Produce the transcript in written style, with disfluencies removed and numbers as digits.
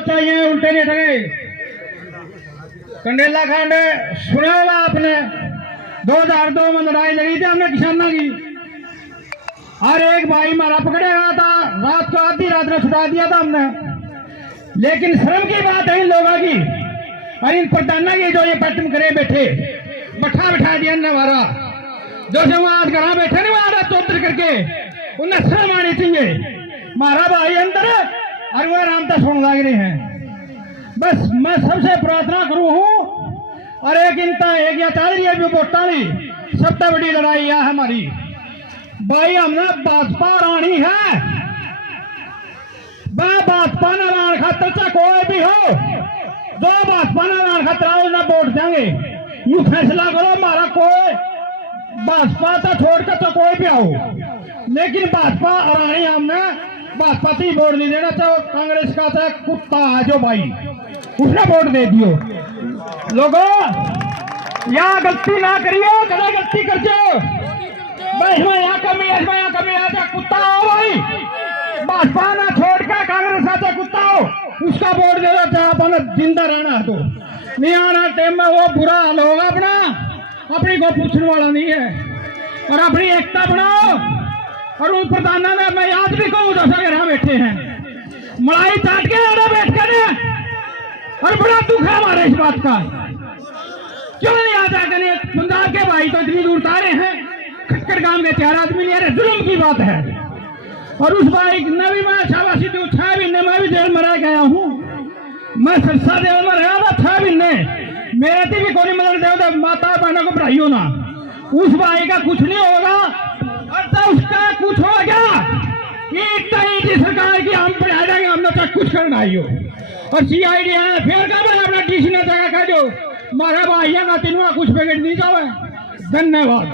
चाहिए उल्टे नहीं ठगे। कंडेला कांड सुना होगा आपने, 2002 में लड़ाई लगी थी हमने किसानों की। हर एक भाई हमारा पकड़े हुआ था, रात को आधी रात में छुड़ा दिया था हमने। लेकिन शर्म की बात है इन लोगों की और इन प्रधाना की जो ये पैटर्न करे बैठे बैठा दिया ने हमारा जो समाज घर बैठे नहीं वहां चौधरी करके उन्हें शर्म आनी चाहिए। हमारा भाई अंदर और वह राम तक सुन लग रहे हैं। बस मैं सबसे प्रार्थना करूं हूं और एक इंता एक या चाली भी वोटा नहीं सबसे बड़ी लड़ाई है हमारी भाई। हमने भाजपा रानी है, वह भाजपा ने रान खातर चाहे कोई भी हो, जो भाजपा ने रान खातर आओ उन्हें वोट देंगे। यू फैसला करो हमारा कोई भाजपा तो छोड़कर तो कोई भी आओ, लेकिन भाजपा रानी हमने भाजपा से वोट नहीं देना। चाहे कांग्रेस का चाहे कुत्ता है जो भाई उसने वोट दे दियो। लोगों यहाँ गलती ना करियो, कदा गलती कर जाओ इसमें यहाँ कमी है, इसमें यहाँ कमी है। कुत्ता हो भाई, भाजपा ना छोड़ कर कांग्रेस का कुत्ता हो उसका वोट दे दो, चाहे अपना जिंदा रहना तो नहीं आना टाइम में वो बुरा हाल होगा अपना। अपनी को पूछने वाला नहीं है और अपनी एकता बनाओ। और उन प्रधाना ने मैं आज भी कहूँ दशा के यहाँ बैठे हैं मलाई चाट के आना बैठ कर और बड़ा दुख है हमारे इस बात का। क्यों नहीं आता करिए पंजाब के भाई तो इतनी दूर तारे हैं, खटकर गांव के 4 आदमी नहीं रहे, जुल्म की बात है। और उस भाई ने भी मैं शाबाशी दी 6 महीने में भी जेल में रह गया हूँ। मैं सिरसा जेल में रहा था 6 महीने, मेरे थी भी कोई मदद दे माता बहनों को पढ़ाइयो ना। उस भाई का कुछ नहीं होगा और तो उसका कुछ हो गया सरकार की हम पढ़ा जाएंगे, हमने तक कुछ करना ही हो। और CID है फिर का भाई अपना DC ने जगह का जो हमारा भाई है ना तीनों कुछ पैकेट नहीं जाओ। धन्यवाद।